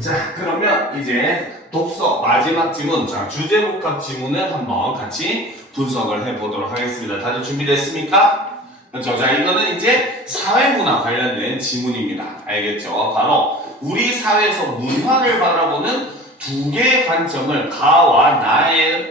자, 그러면 이제 독서 마지막 지문, 자, 주제복합 지문을 한번 같이 분석을 해보도록 하겠습니다. 다들 준비됐습니까? 그렇죠. 자, 이거는 이제 사회문화 관련된 지문입니다. 알겠죠? 바로 우리 사회에서 문화를 바라보는 두 개의 관점을 가와 나에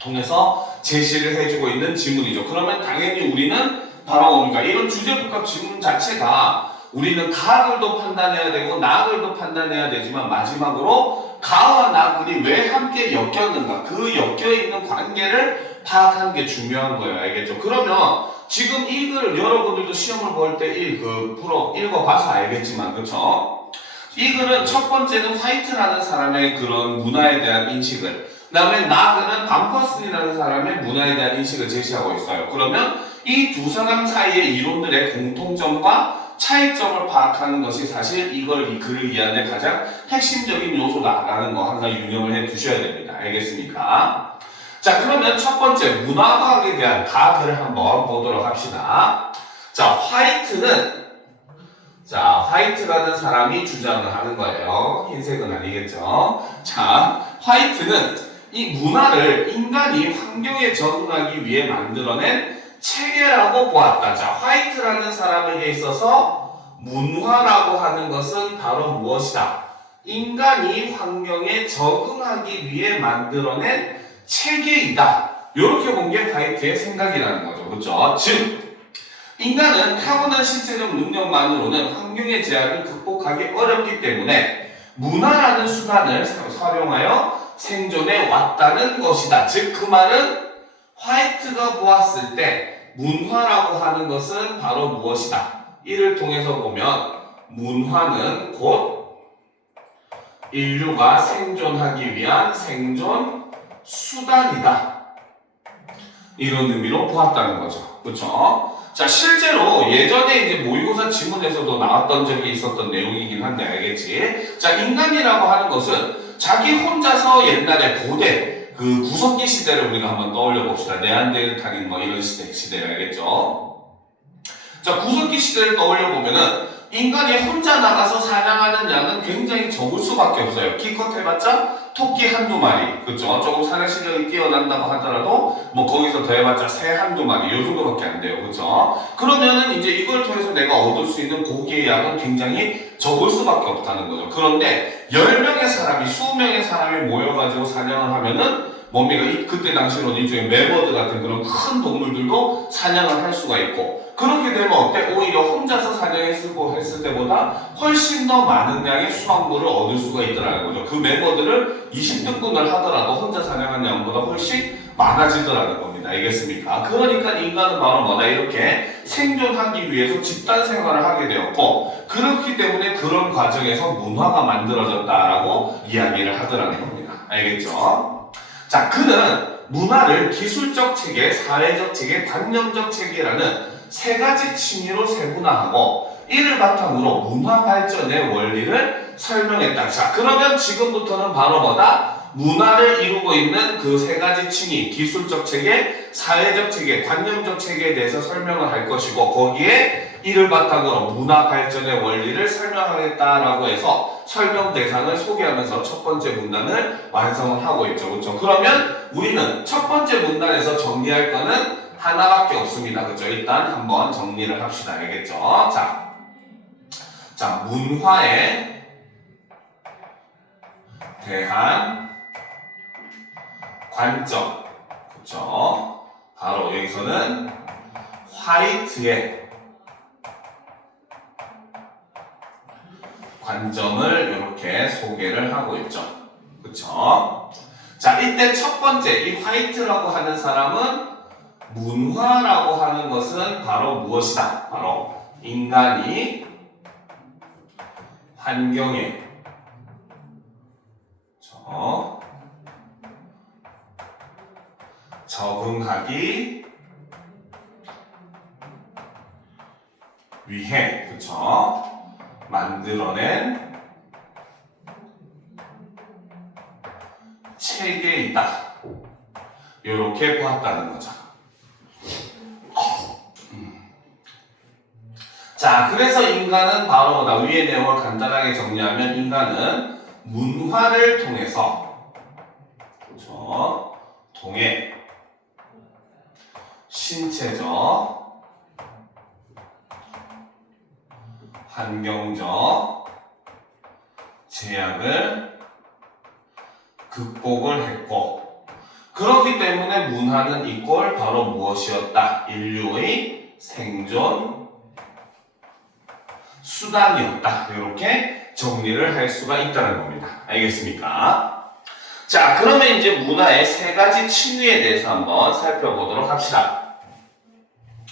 통해서 제시를 해주고 있는 지문이죠. 그러면 당연히 우리는 바로 그러니까 이런 주제복합 지문 자체가 우리는 가글도 판단해야 되고 나글도 판단해야 되지만 마지막으로 가와 나글이 왜 함께 엮였는가, 그 엮여있는 관계를 파악하는 게 중요한 거예요. 알겠죠? 그러면 지금 이 글을 여러분들도 시험을 볼 때 읽어봐서 알겠지만, 그쵸? 이 글은 첫 번째는 화이트라는 사람의 그런 문화에 대한 인식을, 그 다음에 나글은 반퍼슨이라는 사람의 문화에 대한 인식을 제시하고 있어요. 그러면 이 두 사람 사이의 이론들의 공통점과 차이점을 파악하는 것이 사실 이 글을 이해하는 데 가장 핵심적인 요소다라는 거 항상 유념을 해 두셔야 됩니다. 알겠습니까? 자, 그러면 첫 번째 문화과학에 대한 가글을 한번 보도록 합시다. 자, 화이트라는 사람이 주장을 하는 거예요. 흰색은 아니겠죠? 자, 화이트는 이 문화를 인간이 환경에 적응하기 위해 만들어낸 체계라고 보았다. 자, 화이트라는 사람에게 있어서 문화라고 하는 것은 바로 무엇이다? 인간이 환경에 적응하기 위해 만들어낸 체계이다. 이렇게 본 게 화이트의 생각이라는 거죠. 그렇죠? 즉, 인간은 타고난 신체적 능력만으로는 환경의 제약을 극복하기 어렵기 때문에 문화라는 수단을 활용하여 생존해 왔다는 것이다. 즉, 그 말은 화이트가 보았을 때 문화라고 하는 것은 바로 무엇이다? 이를 통해서 보면 문화는 곧 인류가 생존하기 위한 생존 수단이다. 이런 의미로 보았다는 거죠. 그렇죠? 자, 실제로 예전에 이제 모의고사 지문에서도 나왔던 적이 있었던 내용이긴 한데 알겠지? 자, 인간이라고 하는 것은 자기 혼자서 옛날에 고대 그 구석기 시대를 우리가 한번 떠올려 봅시다. 네안데르탈인 뭐 이런 시대를 알겠죠? 자, 구석기 시대를 떠올려 보면은 인간이 혼자 나가서 사냥하는 양은 굉장히 적을 수밖에 없어요. 기껏 해봤자 토끼 한두 마리, 그렇죠? 조금 사냥 실력이 뛰어난다고 하더라도 뭐 거기서 더 해봤자 새 한두 마리, 요 정도밖에 안 돼요, 그렇죠? 그러면은 이제 이걸 통해서 내가 얻을 수 있는 고기의 양은 굉장히 적을 수밖에 없다는 거죠. 그런데 10명의 사람이, 20명의 사람이 모여가지고 사냥을 하면은 뭡니까? 그때 당시로는 일종의 매버드 같은 그런 큰 동물들도 사냥을 할 수가 있고, 그렇게 되면 어때? 오히려 혼자서 사냥했을 때보다 훨씬 더 많은 양의 수확물을 얻을 수가 있더라는 거죠. 그 매버드를 20등분을 하더라도 혼자 사냥한 양보다 훨씬 많아지더라는 겁니다. 알겠습니까? 그러니까 인간은 바로 뭐다? 이렇게 생존하기 위해서 집단 생활을 하게 되었고, 그렇기 때문에 그런 과정에서 문화가 만들어졌다라고 이야기를 하더라는 겁니다. 알겠죠? 자, 그는 문화를 기술적 체계, 사회적 체계, 관념적 체계라는 세 가지 층위로 세분화하고 이를 바탕으로 문화 발전의 원리를 설명했다. 자, 그러면 지금부터는 바로 뭐다? 문화를 이루고 있는 그 세 가지 층위, 기술적 체계, 사회적 체계, 관념적 체계에 대해서 설명을 할 것이고, 거기에 이를 바탕으로 문화 발전의 원리를 설명하겠다라고 해서 설명 대상을 소개하면서 첫 번째 문단을 완성을 하고 있죠. 그렇죠? 그러면 우리는 첫 번째 문단에서 정리할 거는 하나밖에 없습니다. 그렇죠? 일단 한번 정리를 합시다. 알겠죠? 자, 문화에 대한 관점. 그렇죠? 바로 여기서는 화이트의 관점을 이렇게 소개를 하고 있죠. 그렇죠? 자, 이때 첫 번째 이 화이트라고 하는 사람은 문화라고 하는 것은 바로 무엇이다? 바로 인간이 환경에 적응하기 위해, 그쵸? 만들어낸 체계이다. 이렇게 보았다는 거죠. 자, 그래서 인간은 바로 뭐다? 위의 내용을 간단하게 정리하면 인간은 문화를 통해서, 그렇죠? 통해 신체적, 환경적 제약을 극복을 했고, 그렇기 때문에 문화는 이꼴 바로 무엇이었다? 인류의 생존 수단이었다. 이렇게 정리를 할 수가 있다는 겁니다. 알겠습니까? 자, 그러면 이제 문화의 세 가지 층위에 대해서 한번 살펴보도록 합시다.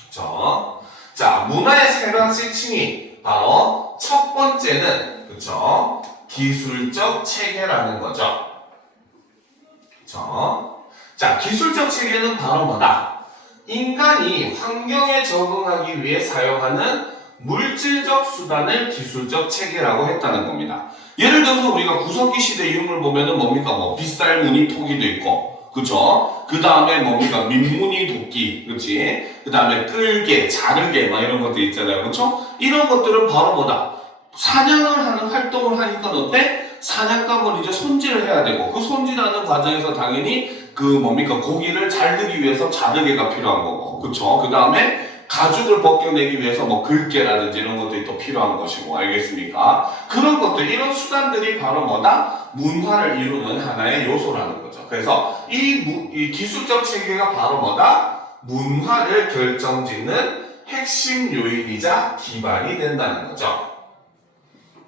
그렇죠? 자, 문화의 세 가지 층위. 바로 첫 번째는, 그렇죠? 기술적 체계라는 거죠. 그렇죠? 자, 기술적 체계는 바로 뭐다? 인간이 환경에 적응하기 위해 사용하는 물질적 수단을 기술적 체계라고 했다는 겁니다. 예를 들어서 우리가 구석기 시대 유물 보면은 뭡니까? 뭐 빗살무늬 토기도 있고, 그쵸? 그 다음에 뭡니까? 민무늬 도끼, 그치? 그 다음에 끌개, 자르개, 막 이런 것들 있잖아요, 그쵸? 이런 것들은 바로 뭐다? 사냥을 하는 활동을 하니까 어때? 사냥감을 이제 손질을 해야 되고, 그 손질하는 과정에서 당연히 그 뭡니까? 고기를 자르기 위해서 자르개가 필요한 거고, 그쵸? 그 다음에 가죽을 벗겨내기 위해서 뭐 글개라든지 이런 것들이 또 필요한 것이고, 알겠습니까? 그런 것들, 이런 수단들이 바로 뭐다? 문화를 이루는 하나의 요소라는 거죠. 그래서 이 기술적 체계가 바로 뭐다? 문화를 결정짓는 핵심 요인이자 기반이 된다는 거죠.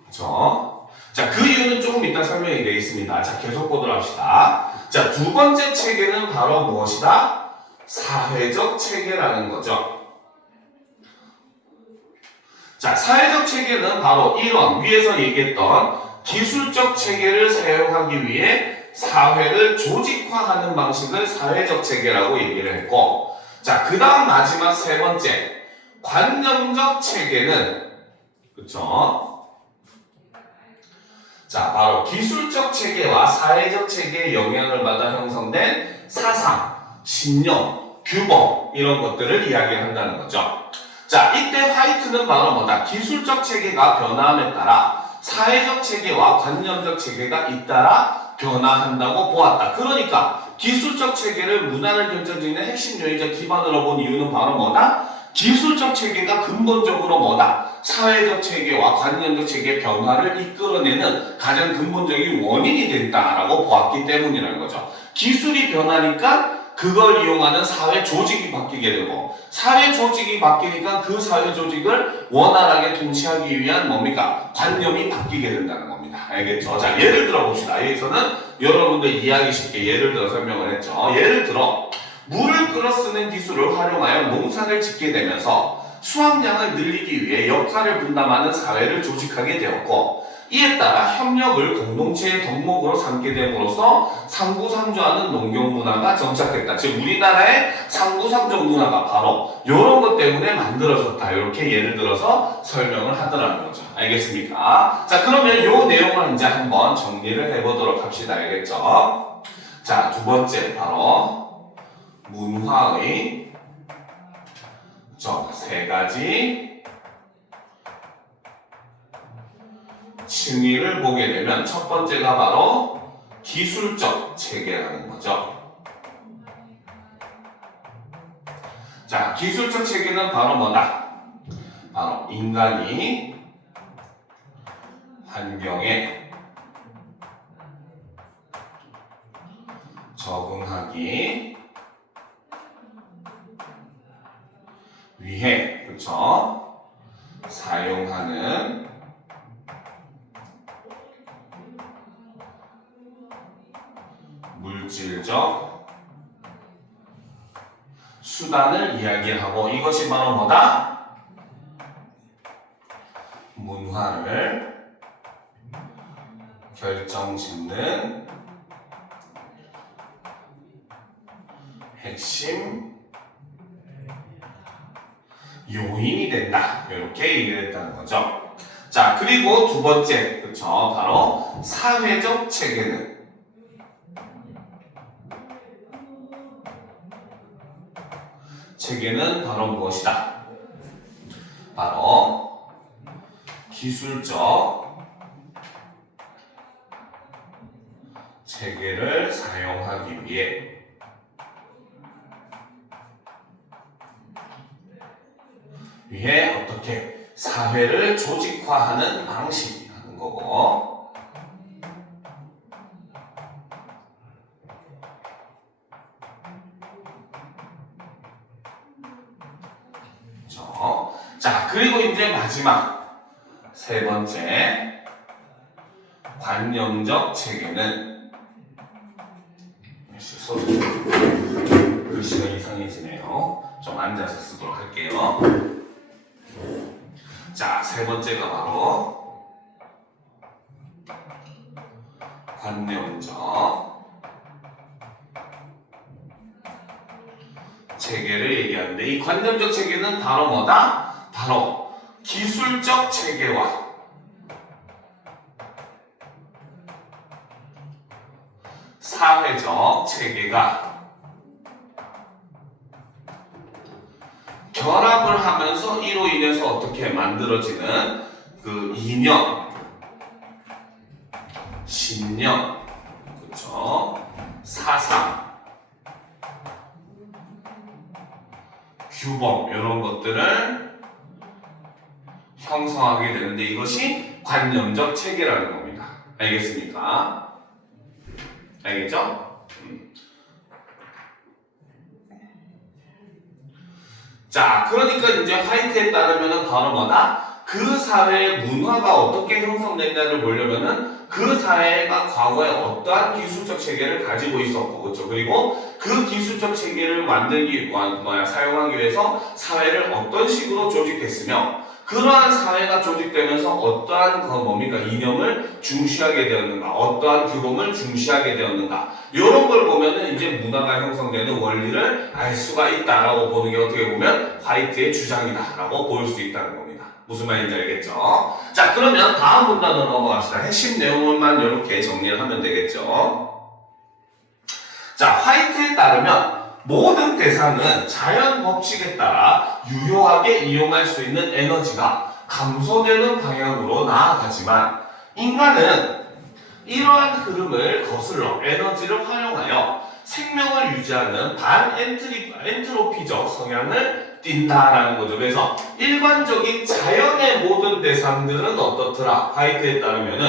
그렇죠? 자, 그 이유는 조금 이따 설명이 되어 있습니다. 자, 계속 보도록 합시다. 자, 두 번째 체계는 바로 무엇이다? 사회적 체계라는 거죠. 자, 사회적 체계는 바로 이런 위에서 얘기했던 기술적 체계를 사용하기 위해 사회를 조직화하는 방식을 사회적 체계라고 얘기를 했고, 자, 그 다음 마지막 세 번째 관념적 체계는, 그쵸? 자, 바로 기술적 체계와 사회적 체계의 영향을 받아 형성된 사상, 신념, 규범 이런 것들을 이야기한다는 거죠. 자, 이때 화이트는 바로 뭐다? 기술적 체계가 변화함에 따라 사회적 체계와 관념적 체계가 잇따라 변화한다고 보았다. 그러니까 기술적 체계를 문화를 결정짓는 핵심 요인적 기반으로 본 이유는 바로 뭐다? 기술적 체계가 근본적으로 뭐다? 사회적 체계와 관념적 체계의 변화를 이끌어내는 가장 근본적인 원인이 된다라고 보았기 때문이라는 거죠. 기술이 변하니까 그걸 이용하는 사회 조직이 바뀌게 되고, 사회 조직이 바뀌니까 그 사회 조직을 원활하게 통치하기 위한 뭡니까? 관념이 바뀌게 된다는 겁니다. 알겠죠? 자, 예를 들어 봅시다. 여기서는 여러분들 이해하기 쉽게 예를 들어 설명을 했죠. 예를 들어 물을 끌어 쓰는 기술을 활용하여 농사를 짓게 되면서 수확량을 늘리기 위해 역할을 분담하는 사회를 조직하게 되었고, 이에 따라 협력을 공동체의 덕목으로 삼게 됨으로써 상부상조하는 농경 문화가 정착됐다. 즉 우리나라의 상부상조 문화가 바로 이런 것 때문에 만들어졌다. 이렇게 예를 들어서 설명을 하더라는 거죠. 알겠습니까? 자, 그러면 이 내용을 이제 한번 정리를 해보도록 합시다. 알겠죠? 자, 두 번째 바로 문화의 세 가지 층위를 보게 되면 첫 번째가 바로 기술적 체계라는 거죠. 자, 기술적 체계는 바로 뭐다? 바로 인간이 환경에 적응하기 위해, 그렇죠? 사용하는 물질적 수단을 이야기하고, 이것이 바로 뭐다? 문화를 결정짓는 핵심 요인이 된다. 이렇게 얘기를 했다는 거죠. 자, 그리고 두 번째, 그쵸? 바로 사회적 체계는 바로 무엇이다? 바로 기술적 체계를 사용하기 위해 어떻게 사회를 조직화하는 방식이라는 거고, 그렇죠? 자, 그리고 이제 마지막 세 번째 관념적 체계는, 글씨가 이상해지네요. 좀 앉아서 쓰도록 할게요. 자, 세 번째가 바로 관념적 체계를 얘기하는데, 이 관념적 체계는 바로 뭐다? 바로 기술적 체계와 사회적 체계가 결합을 하면서 이로 인해서 어떻게 만들어지는 그 이념, 신념, 그렇죠? 사상, 규범, 이런 것들을 형성하게 되는데, 이것이 관념적 체계라는 겁니다. 알겠습니까? 알겠죠? 자, 그러니까 이제 화이트에 따르면은 바로 뭐다? 그 사회의 문화가 어떻게 형성됐냐를 보려면은 그 사회가 과거에 어떠한 기술적 체계를 가지고 있었고, 그렇죠? 그리고 그 기술적 체계를 사용하기 위해서 사회를 어떤 식으로 조직됐으며, 그러한 사회가 조직되면서 어떠한 이념을 중시하게 되었는가, 어떠한 규범을 중시하게 되었는가, 이런 걸 보면은 이제 문화가 형성되는 원리를 알 수가 있다라고 보는 게 어떻게 보면 화이트의 주장이다라고 볼 수 있다는 겁니다. 무슨 말인지 알겠죠? 자, 그러면 다음 문단으로 넘어갑시다. 핵심 내용을만 이렇게 정리를 하면 되겠죠? 자, 화이트에 따르면 모든 대상은 자연 법칙에 따라 유효하게 이용할 수 있는 에너지가 감소되는 방향으로 나아가지만, 인간은 이러한 흐름을 거슬러 에너지를 활용하여 생명을 유지하는 반엔트로피적 성향을 띈다라는 거죠. 그래서 일반적인 자연의 모든 대상들은 어떻더라? 화이트에 따르면은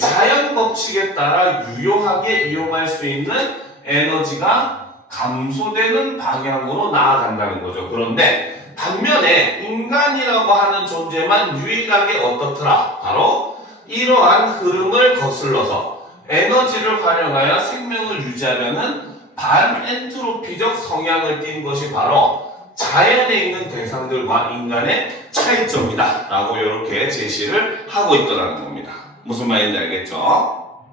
자연 법칙에 따라 유효하게 이용할 수 있는 에너지가 감소되는 방향으로 나아간다는 거죠. 그런데 반면에 인간이라고 하는 존재만 유일하게 어떻더라? 바로 이러한 흐름을 거슬러서 에너지를 활용하여 생명을 유지하려는 반엔트로피적 성향을 띈 것이 바로 자연에 있는 대상들과 인간의 차이점이다 라고 이렇게 제시를 하고 있더라는 겁니다. 무슨 말인지 알겠죠?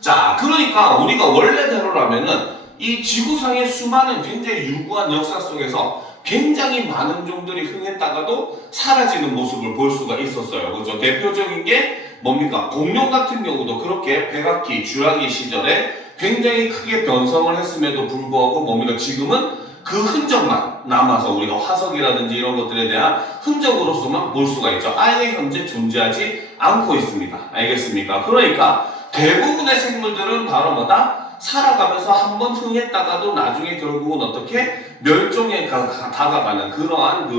자, 그러니까 우리가 원래대로라면은 이 지구상의 수많은 굉장히 유구한 역사 속에서 굉장히 많은 종들이 흥했다가도 사라지는 모습을 볼 수가 있었어요. 그죠? 대표적인 게 뭡니까? 공룡 같은 경우도 그렇게 백악기, 쥐라기 시절에 굉장히 크게 변성을 했음에도 불구하고 뭡니까? 지금은 그 흔적만 남아서 우리가 화석이라든지 이런 것들에 대한 흔적으로서만 볼 수가 있죠. 아예 현재 존재하지 않고 있습니다. 알겠습니까? 그러니까 대부분의 생물들은 바로 뭐다? 살아가면서 한번 흥했다가도 나중에 결국은 어떻게 멸종에 다가가는 그러한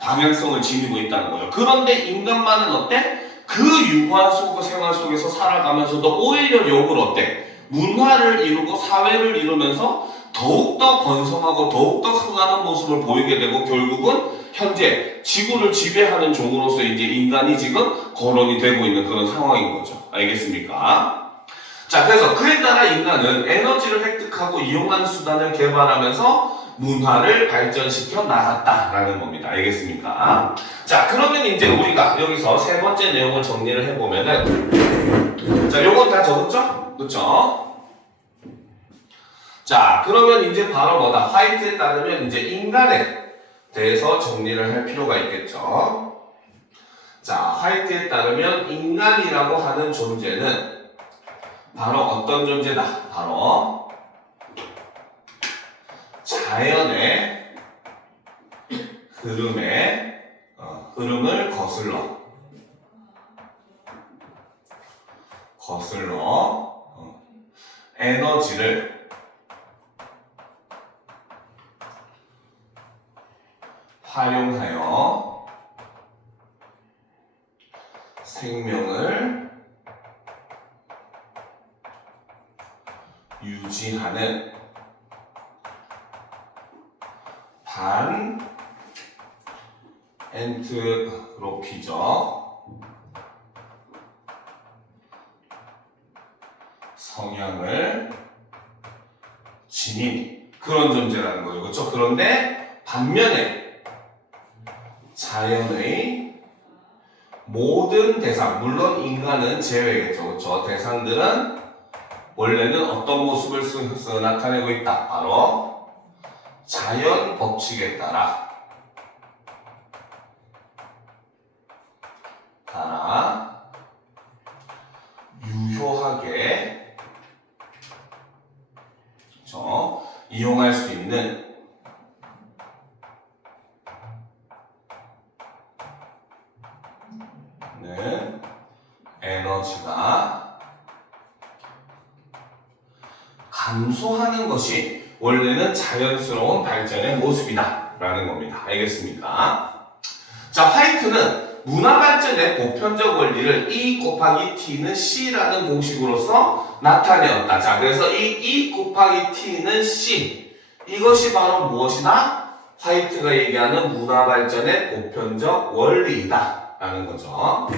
방향성을 지니고 있다는 거죠. 그런데 인간만은 어때? 그 유구한 생활 속에서 살아가면서도 오히려 역을 어때? 문화를 이루고 사회를 이루면서 더욱더 번성하고 더욱더 흥하는 모습을 보이게 되고, 결국은 현재 지구를 지배하는 종으로서 이제 인간이 지금 거론이 되고 있는 그런 상황인 거죠. 알겠습니까? 자, 그래서 그에 따라 인간은 에너지를 획득하고 이용하는 수단을 개발하면서 문화를 발전시켜 나갔다라는 겁니다. 알겠습니까? 자, 그러면 이제 우리가 여기서 세 번째 내용을 정리를 해보면은, 자, 요건 다 적었죠? 그렇죠? 자, 그러면 이제 바로 뭐다? 화이트에 따르면 이제 인간에 대해서 정리를 할 필요가 있겠죠? 자, 화이트에 따르면 인간이라고 하는 존재는 바로 어떤 존재다? 바로 자연의 흐름에 흐름을 거슬러 에너지를 활용하여 생명을 유지하는 반엔트로피적 성향을 지닌 그런 존재라는 거죠. 그렇죠? 그런데 반면에 자연의 모든 대상, 물론 인간은 제외겠죠. 그렇죠? 대상들은 원래는 어떤 모습을 나타내고 있다. 바로 자연 법칙에 따라 유효하게 그렇죠? 이용할 수 있는 에너지가 감소하는 것이 원래는 자연스러운 발전의 모습이다 라는 겁니다. 알겠습니까? 자, 화이트는 문화 발전의 보편적 원리를 E 곱하기 T는 C라는 공식으로서 나타내었다. 자, 그래서 이 E 곱하기 T는 C 이것이 바로 무엇이다? 화이트가 얘기하는 문화 발전의 보편적 원리이다 라는 거죠.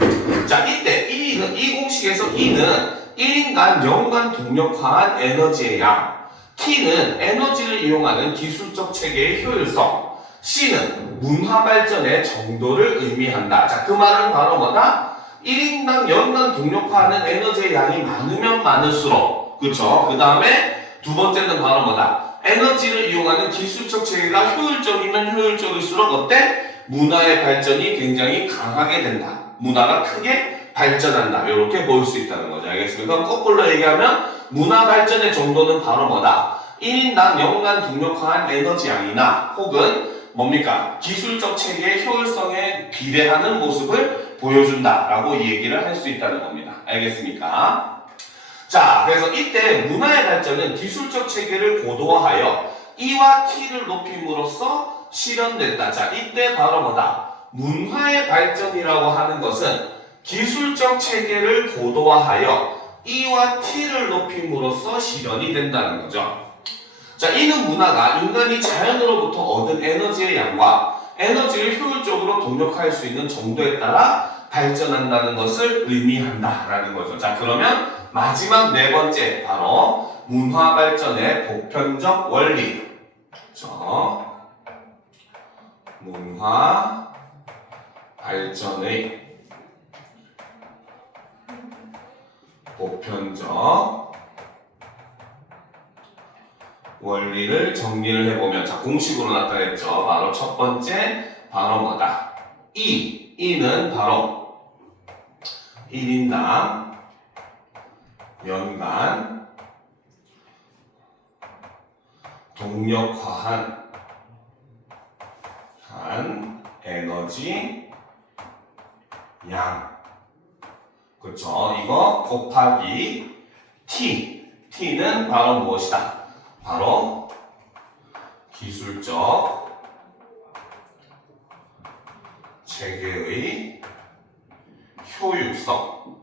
자, 이때 이 공식에서 E는 1인간 연간 동력화한 에너지의 양, T는 에너지를 이용하는 기술적 체계의 효율성, C는 문화 발전의 정도를 의미한다. 자, 그 말은 바로 뭐다? 1인당 연간 동력화하는 에너지의 양이 많으면 많을수록, 그쵸? 그 다음에 두 번째는 바로 뭐다? 에너지를 이용하는 기술적 체계가 효율적이면 효율적일수록 어때? 문화의 발전이 굉장히 강하게 된다. 문화가 크게 발전한다. 이렇게 볼 수 있다는 거죠. 알겠습니까? 거꾸로 얘기하면 문화 발전의 정도는 바로 뭐다? 1인당 연간 동력화한 에너지 양이나 혹은 뭡니까? 기술적 체계의 효율성에 비례하는 모습을 보여준다라고 얘기를 할 수 있다는 겁니다. 알겠습니까? 자, 그래서 이때 문화의 발전은 기술적 체계를 고도화하여 E와 T를 높임으로써 실현됐다. 자, 이때 바로 뭐다? 문화의 발전이라고 하는 것은 기술적 체계를 고도화하여 E와 T를 높임으로써 실현이 된다는 거죠. 자, 이는 문화가 인간이 자연으로부터 얻은 에너지의 양과 에너지를 효율적으로 동력할 수 있는 정도에 따라 발전한다는 것을 의미한다라는 거죠. 자, 그러면 마지막 네 번째 바로 문화 발전의 보편적 원리. 그렇죠? 문화 발전의 보편적 원리를 정리를 해보면, 자, 공식으로 나타냈죠. 바로 첫 번째, 바로 뭐다? E는 바로 1인당 연간 동력화한 에너지 양. 그쵸? 이거 곱하기 T는 바로 무엇이다? 바로 기술적 체계의 효율성.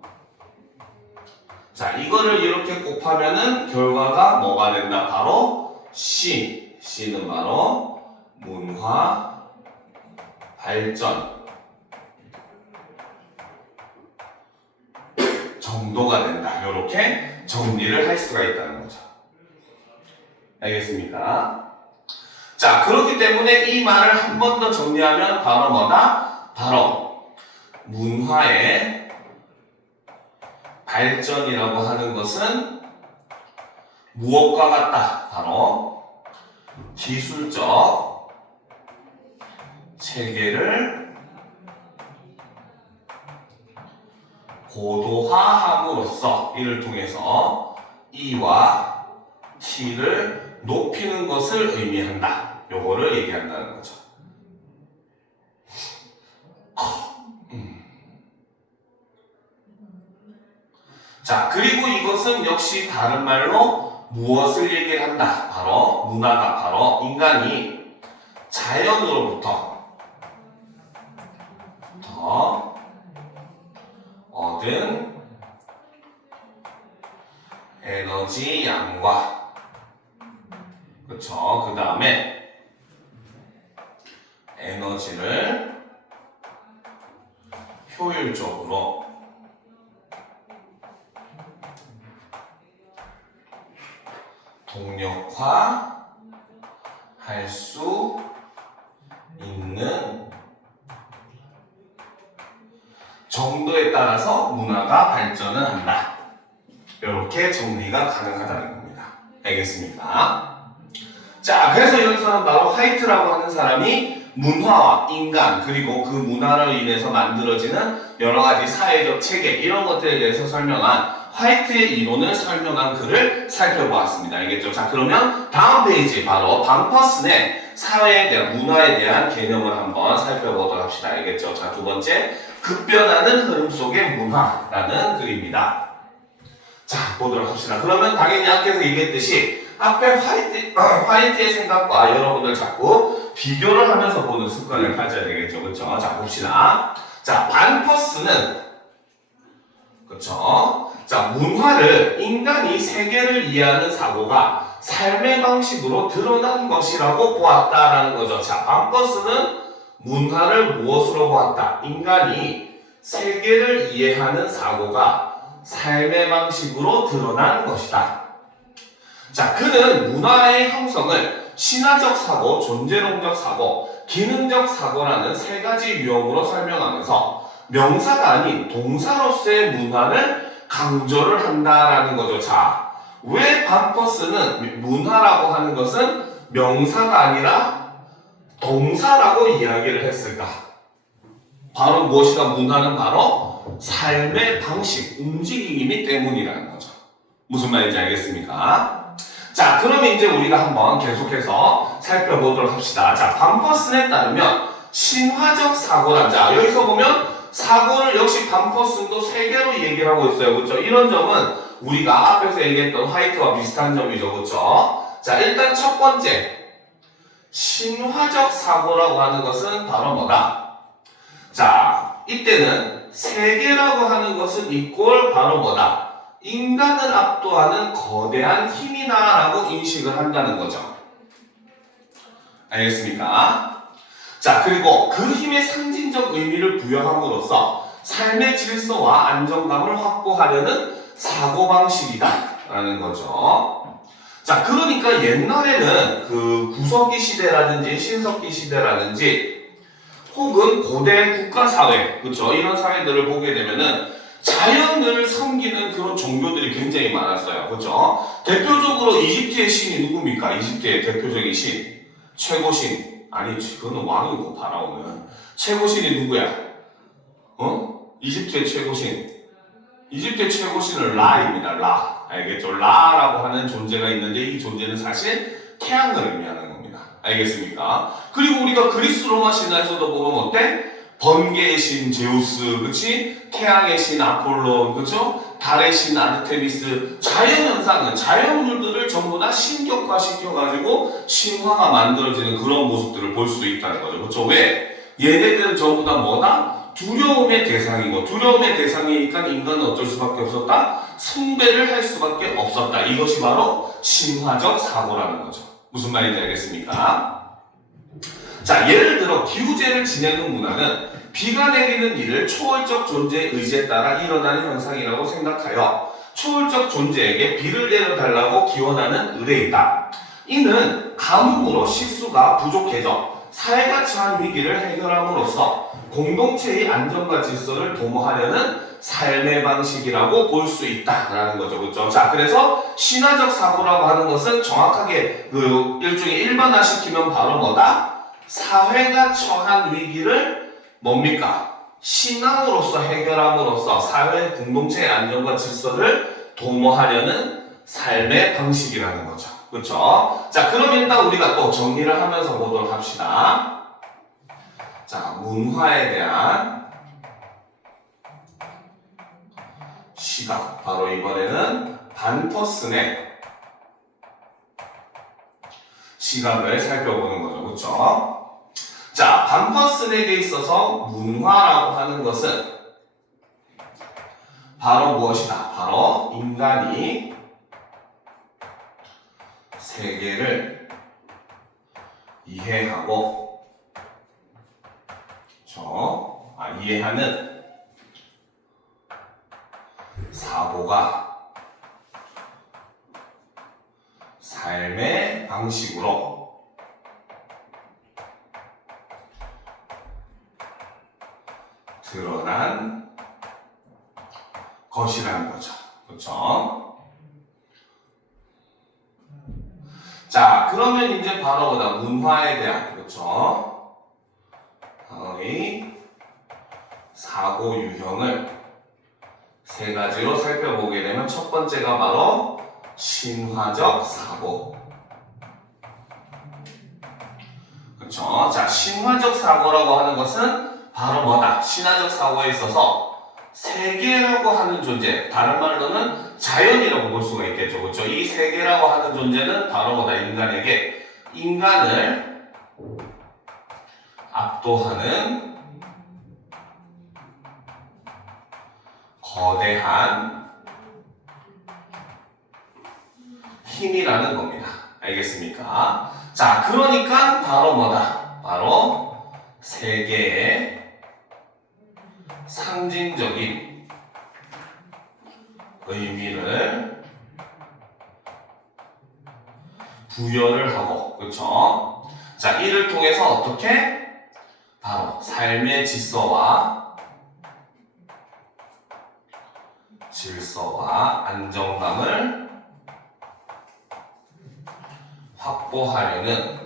자, 이거를 이렇게 곱하면은 결과가 뭐가 된다? 바로 C는 바로 문화 발전 정도가 된다. 이렇게 정리를 할 수가 있다는 거죠. 알겠습니까? 자, 그렇기 때문에 이 말을 한 번 더 정리하면 바로 뭐다? 바로 문화의 발전이라고 하는 것은 무엇과 같다? 바로 기술적 체계를 고도화함으로써 이를 통해서 E와 T를 높이는 것을 의미한다. 요거를 얘기한다는 거죠. 자, 그리고 이것은 역시 다른 말로 무엇을 얘기한다? 바로 문화가 바로 인간이 자연으로부터 얻은 에너지 양과 그쵸? 그 다음에 에너지를 효율적으로 동력화 할 수 있는 정도에 따라서 문화가 발전을 한다. 이렇게 정리가 가능하다는 겁니다. 알겠습니까? 자, 그래서 여기서는 바로 화이트라고 하는 사람이 문화와 인간 그리고 그 문화로 인해서 만들어지는 여러 가지 사회적 체계 이런 것들에 대해서 설명한 화이트의 이론을 설명한 글을 살펴보았습니다. 알겠죠? 자, 그러면 다음 페이지 바로 반퍼슨의 사회에 대한 문화에 대한 개념을 한번 살펴보도록 합시다. 알겠죠? 자, 두 번째 급변하는 흐름 속의 문화라는 글입니다. 자, 보도록 합시다. 그러면 당연히 앞에서 얘기했듯이 앞에 화이트의 생각과 여러분들 자꾸 비교를 하면서 보는 습관을 가져야 되겠죠. 그렇죠? 자, 봅시다. 자, 반퍼스는 그렇죠? 자, 문화를 인간이 세계를 이해하는 사고가 삶의 방식으로 드러난 것이라고 보았다라는 거죠. 자, 반퍼스는 문화를 무엇으로 보았다? 인간이 세계를 이해하는 사고가 삶의 방식으로 드러난 것이다. 자, 그는 문화의 형성을 신화적 사고, 존재론적 사고, 기능적 사고라는 세 가지 유형으로 설명하면서 명사가 아닌 동사로서의 문화를 강조를 한다라는 거죠. 자, 왜 반퍼스는 문화라고 하는 것은 명사가 아니라 동사라고 이야기를 했을까? 바로 무엇이다? 문화는 바로 삶의 방식, 움직임이기 때문이라는 거죠. 무슨 말인지 알겠습니까? 자, 그러면 이제 우리가 한번 계속해서 살펴보도록 합시다. 자, 반퍼슨에 따르면 신화적 사고란, 자, 여기서 보면 사고를 역시 반퍼슨도 세 개로 얘기를 하고 있어요. 그렇죠? 이런 점은 우리가 앞에서 얘기했던 화이트와 비슷한 점이죠. 그렇죠? 자, 일단 첫 번째 신화적 사고라고 하는 것은 바로 뭐다? 자, 이때는 세계라고 하는 것은 이꼴 바로 뭐다? 인간을 압도하는 거대한 힘이다라고 인식을 한다는 거죠. 알겠습니까? 자, 그리고 그 힘의 상징적 의미를 부여함으로써 삶의 질서와 안정감을 확보하려는 사고방식이다라는 거죠. 자, 그러니까 옛날에는 그 구석기 시대라든지 신석기 시대라든지 혹은 고대 국가사회, 그렇죠? 이런 사회들을 보게 되면은 자연을 섬기는 그런 종교들이 굉장히 많았어요. 그렇죠? 대표적으로 이집트의 신이 누굽니까? 이집트의 대표적인 신. 최고신. 아니, 그거는 왕이고, 파라오는. 최고신이 누구야? 이집트의 최고신. 이집트의 최고신은 라입니다. 라. 알겠죠? 라라고 하는 존재가 있는데 이 존재는 사실 태양을 의미하는 겁니다. 알겠습니까? 그리고 우리가 그리스 로마 신화에서도 보면 어때? 번개의 신 제우스, 그치? 태양의 신 아폴로, 그죠? 달의 신 아르테미스, 자연현상은 자연물들을 전부 다 신격화시켜가지고 신화가 만들어지는 그런 모습들을 볼 수 있다는 거죠. 그렇죠? 왜? 얘네들은 전부 다 뭐다? 두려움의 대상이고, 두려움의 대상이니까 인간은 어쩔 수밖에 없었다? 숭배를 할 수밖에 없었다. 이것이 바로 신화적 사고라는 거죠. 무슨 말인지 알겠습니까? 자, 예를 들어 기우제를 지내는 문화는 비가 내리는 일을 초월적 존재의 의지에 따라 일어나는 현상이라고 생각하여 초월적 존재에게 비를 내려달라고 기원하는 의례이다. 이는 가뭄으로 식수가 부족해져 사회가 처한 위기를 해결함으로써 공동체의 안정과 질서를 도모하려는 삶의 방식이라고 볼 수 있다라는 거죠. 그렇죠? 자, 그래서 신화적 사고라고 하는 것은 정확하게 그 일종의 일반화시키면 바로 뭐다? 사회가 처한 위기를 뭡니까? 신앙으로서 해결함으로써 사회 공동체의 안정과 질서를 도모하려는 삶의 방식이라는 거죠. 그렇죠? 자, 그럼 일단 우리가 또 정리를 하면서 보도록 합시다. 자, 문화에 대한 시각. 바로 이번에는 반퍼슨의 시각을 살펴보는 거죠. 그렇죠? 자, 반퍼슨에게 있어서 문화라고 하는 것은 바로 무엇이다? 바로 인간이 세계를 이해하고 이해하는 사고가 삶의 방식으로 드러난 것이라는 거죠. 그렇죠? 자, 그러면 이제 바로 뭐다? 문화에 대한, 그렇죠? 사고 유형을 세 가지로 살펴보게 되면 첫 번째가 바로 신화적 사고. 그렇죠? 자, 신화적 사고라고 하는 것은 바로 뭐다? 신화적 사고에 있어서 세계라고 하는 존재, 다른 말로는 자연이라고 볼 수가 있겠죠. 그렇죠? 이 세계라고 하는 존재는 바로 뭐다? 인간을 압도하는 거대한 힘이라는 겁니다. 알겠습니까? 자, 그러니까 바로 뭐다? 바로 세계의 상징적인 의미를 부여를 하고, 그렇죠? 자, 이를 통해서 어떻게? 바로 삶의 질서와 안정감을 확보하려는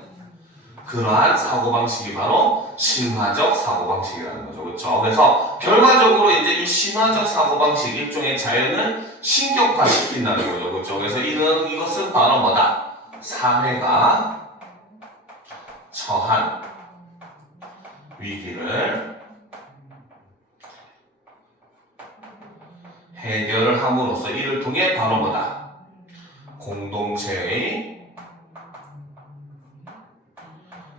그러한 사고방식이 바로 신화적 사고방식이라는 거죠. 그렇죠? 그래서 결과적으로 이제 이 신화적 사고방식, 일종의 자연을 신격화시킨다는 거죠. 그렇죠? 그래서 이것은 바로 뭐다? 사회가 처한 위기를 해결을 함으로써 이를 통해 바로 뭐다? 공동체의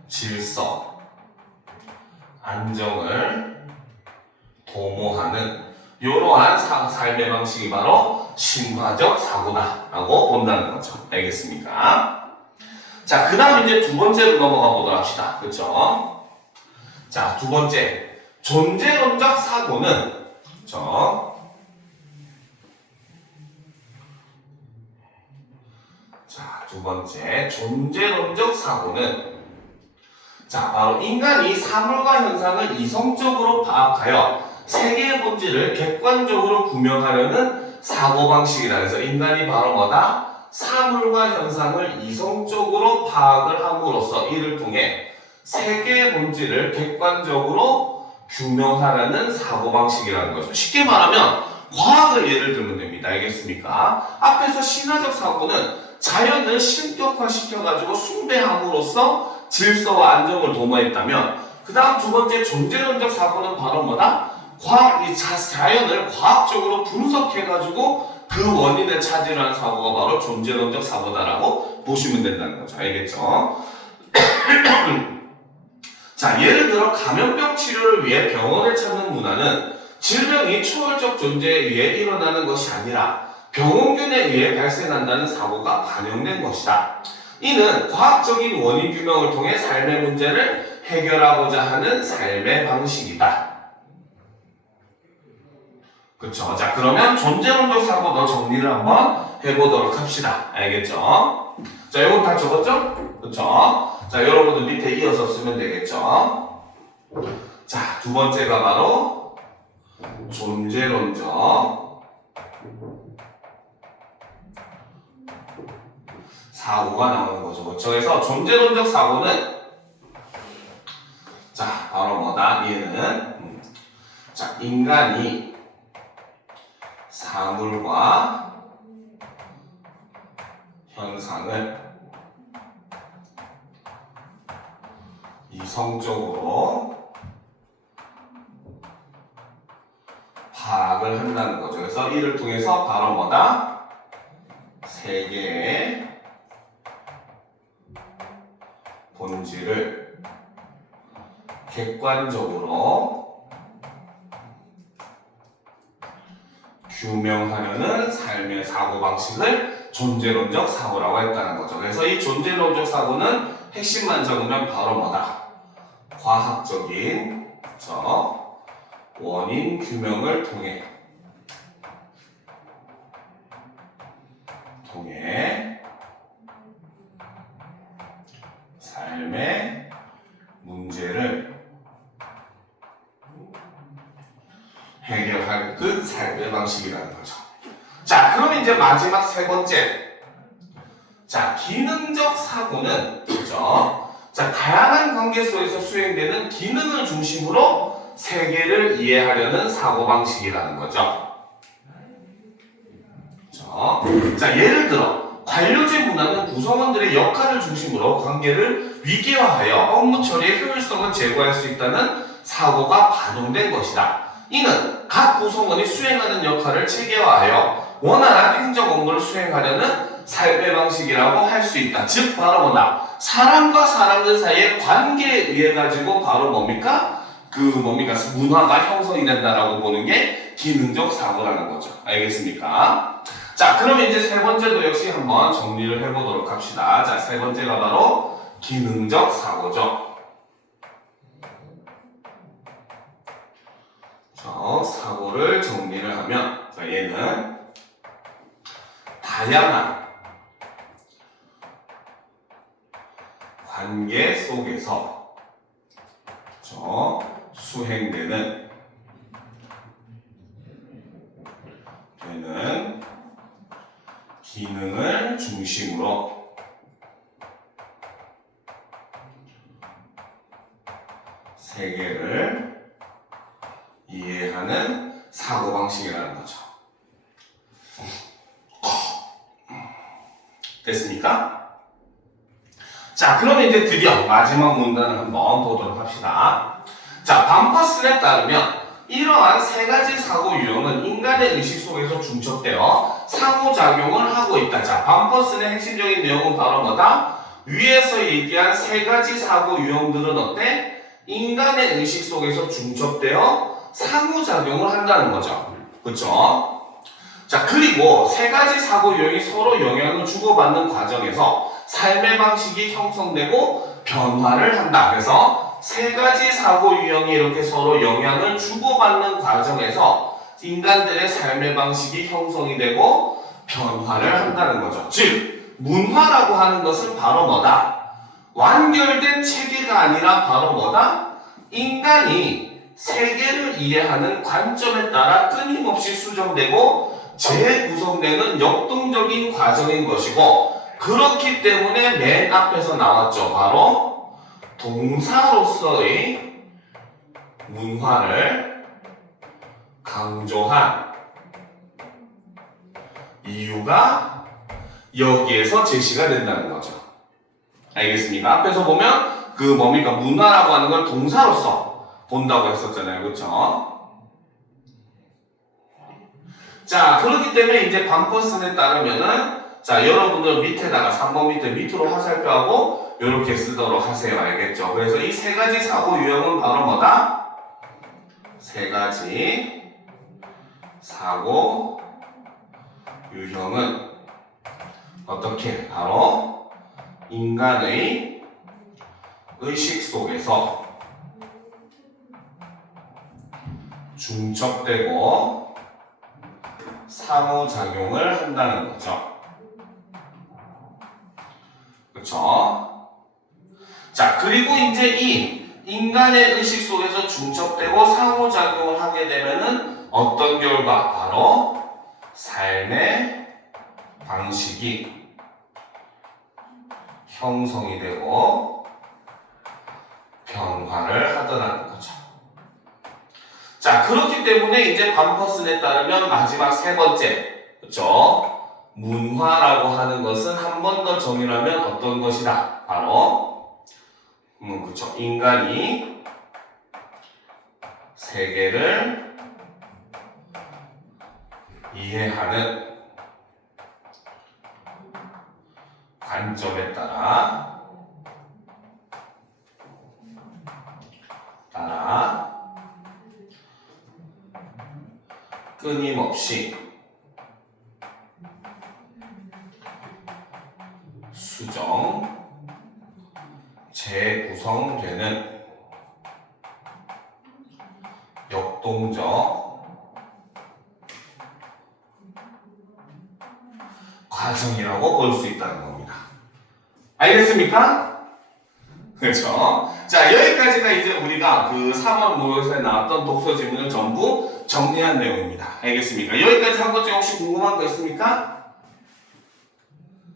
질서, 안정을 도모하는 이러한 삶의 방식이 바로 신화적 사고다라고 본다는 거죠. 알겠습니까? 자, 그 다음 이제 두 번째로 넘어가 보도록 합시다. 그렇죠? 자, 두 번째, 존재론적 사고는, 그렇죠? 자, 두 번째, 존재론적 사고는, 자, 바로 인간이 사물과 현상을 이성적으로 파악하여 세계의 본질을 객관적으로 구명하려는 사고방식이다. 그래서 인간이 바로 뭐다? 사물과 현상을 이성적으로 파악을 함으로써 이를 통해 세계의 본질을 객관적으로 규명하려는 사고방식이라는 거죠. 쉽게 말하면 과학을 예를 들면 됩니다. 알겠습니까? 앞에서 신화적 사고는 자연을 신격화시켜가지고 숭배함으로써 질서와 안정을 도모했다면 그 다음 두 번째 존재론적 사고는 바로 뭐다? 자연을 과학적으로 분석해가지고 그 원인을 찾으려는 사고가 바로 존재론적 사고다라고 보시면 된다는 거죠. 알겠죠? 자, 예를 들어 감염병 치료를 위해 병원을 찾는 문화는 질병이 초월적 존재에 의해 일어나는 것이 아니라 병원균에 의해 발생한다는 사고가 반영된 것이다. 이는 과학적인 원인 규명을 통해 삶의 문제를 해결하고자 하는 삶의 방식이다. 그렇죠? 자, 그러면 존재론적 사고도 정리를 한번 해보도록 합시다. 알겠죠? 자, 이거 다 적었죠? 그렇죠? 자, 여러분들 밑에 이어서 쓰면 되겠죠? 자, 두 번째가 바로 존재론적 사고가 나오는 거죠. 그렇죠? 그래서 존재론적 사고는 자, 바로 뭐다? 얘는 자, 인간이 사물과 현상을 이성적으로 파악을 한다는 거죠. 그래서 이를 통해서 바로 뭐다? 세계의 본질을 객관적으로 규명하려는 삶의 사고방식을 존재론적 사고라고 했다는 거죠. 그래서 이 존재론적 사고는 핵심만 적으면 바로 뭐다? 과학적인 원인 규명을 통해 삶의 문제를 해결할 그 삶의 방식이라는 거죠. 자, 그럼 이제 마지막 세 번째. 자, 기능적 사고는 그죠? 자, 다양한 관계 속에서 수행되는 기능을 중심으로 세계를 이해하려는 사고방식이라는 거죠. 그렇죠? 자, 예를 들어 관료제 문화는 구성원들의 역할을 중심으로 관계를 위계화하여 업무 처리의 효율성을 제고할 수 있다는 사고가 반영된 것이다. 이는 각 구성원이 수행하는 역할을 체계화하여 원활한 행정 업무를 수행하려는 삶의 방식이라고 할 수 있다. 즉 바로 뭐다? 사람과 사람들 사이의 관계에 의해 가지고 바로 뭡니까? 문화가 형성이 된다라고 보는 게 기능적 사고라는 거죠. 알겠습니까? 자, 그러면 이제 세 번째도 역시 한번 정리를 해보도록 합시다. 자, 세 번째가 바로 기능적 사고죠. 사고를 정리를 하면, 자, 얘는 다양한 관계 속에서 수행되는 기능을 중심으로 세계를 이해하는 사고방식이라는 거죠. 됐습니까? 자, 그러면 이제 드디어 마지막 문단을 한번 보도록 합시다. 자, 반퍼슨에 따르면 이러한 세 가지 사고 유형은 인간의 의식 속에서 중첩되어 상호작용을 하고 있다. 자, 반퍼슨의 핵심적인 내용은 바로 뭐다? 위에서 얘기한 세 가지 사고 유형들은 어때? 인간의 의식 속에서 중첩되어 상호작용을 한다는 거죠. 그렇죠? 자, 그리고 세 가지 사고 유형이 서로 영향을 주고받는 과정에서 삶의 방식이 형성되고 변화를 한다. 그래서 세 가지 사고 유형이 이렇게 서로 영향을 주고받는 과정에서 인간들의 삶의 방식이 형성이 되고 변화를 한다는 거죠. 즉, 문화라고 하는 것은 바로 뭐다? 완결된 체계가 아니라 바로 뭐다? 인간이 세계를 이해하는 관점에 따라 끊임없이 수정되고 재구성되는 역동적인 과정인 것이고, 그렇기 때문에 맨 앞에서 나왔죠. 바로 동사로서의 문화를 강조한 이유가 여기에서 제시가 된다는 거죠. 알겠습니까? 앞에서 보면 문화라고 하는 걸 동사로서 본다고 했었잖아요. 그렇죠? 자, 그렇기 때문에 이제 반퍼슨에 따르면은, 자, 여러분들 밑에다가 3번 밑으로 화살표하고 이렇게 쓰도록 하세요. 알겠죠? 그래서 이 세 가지 사고 유형은 바로 뭐다? 세 가지 사고 유형은 어떻게? 바로 인간의 의식 속에서 중첩되고 상호작용을 한다는 거죠. 그렇죠? 자, 그리고 이제 이 인간의 의식 속에서 중첩되고 상호작용을 하게 되면은 어떤 결과? 바로 삶의 방식이 형성이 되고 변화를 하더라는 거죠. 자, 그렇기 때문에 이제 반퍼슨에 따르면 마지막 세 번째, 그렇죠? 문화라고 하는 것은 한 번 더 정의를 하면 어떤 것이다? 바로 그렇죠. 인간이 세계를 이해하는 관점에 따라 끊임없이 수정, 재구성되는 역동적 과정이라고 볼 수 있다는 겁니다. 알겠습니까? 그렇죠? 자, 여기까지가 이제 우리가 그 3월 모의고사에 나왔던 독서 지문을 전부 정리한 내용입니다. 알겠습니까? 여기까지 한 것 중에 혹시 궁금한 거 있습니까?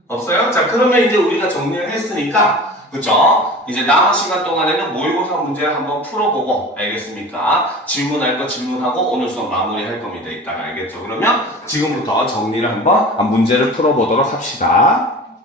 없어요? 자, 그러면 이제 우리가 정리를 했으니까, 그쵸? 이제 남은 시간 동안에는 모의고사 문제를 한번 풀어보고, 알겠습니까? 질문할 거 질문하고 오늘 수업 마무리할 겁니다. 이따가 알겠죠? 그러면 지금부터 정리를 한번 문제를 풀어보도록 합시다.